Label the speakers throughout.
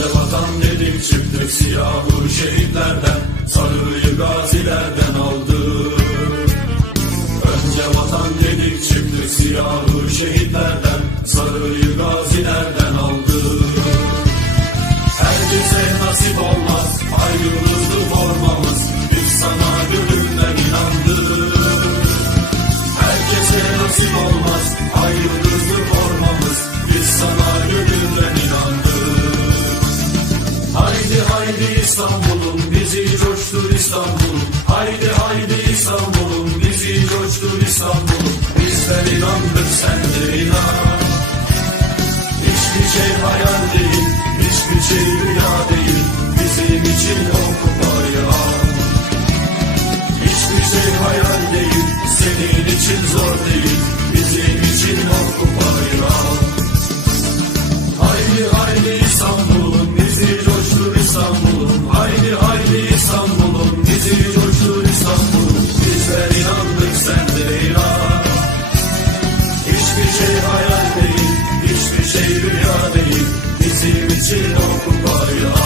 Speaker 1: Önce vatan dedik çıktık siyahı şehitlerden Sarıyı gazilerden aldık. Önce vatan dedik çıktık siyahı şehitlerden Sarıyı gazilerden aldık. Herkese nasip olmaz ay yıldızlı formamız. Biz sana gönülden Haydi İstanbul'um bizi coştur İstanbul'um. Haydi haydi İstanbul'um bizi coştur İstanbul'um. Bizler inandık sen de inan. Hiçbir şey hayal değil, hiçbir şey rüya değil. Bizim için o kupayı al Hiçbir şey hayal değil, senin için zor değil. Bizim için o kupayı için o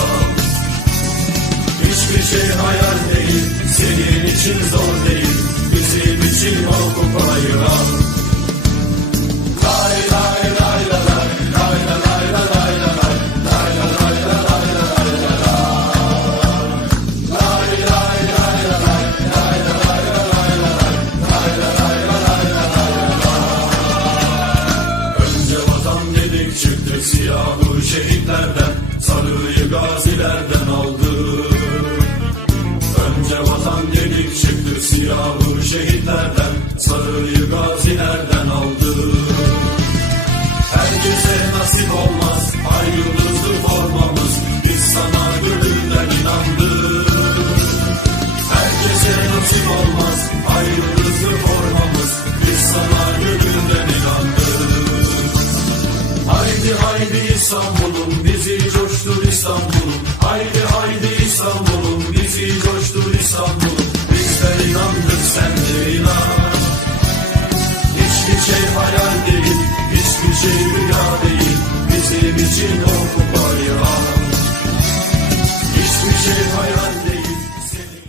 Speaker 1: Nerelerden aldın haydi İstanbul'um bizi coştur İstanbul'um. Haydi haydi İstanbul'um bizi coştur İstanbul'um. Bizler inandık sen de inan. Hiçbir şey hayal değil hiçbir şey rüya değil. Bizim için okul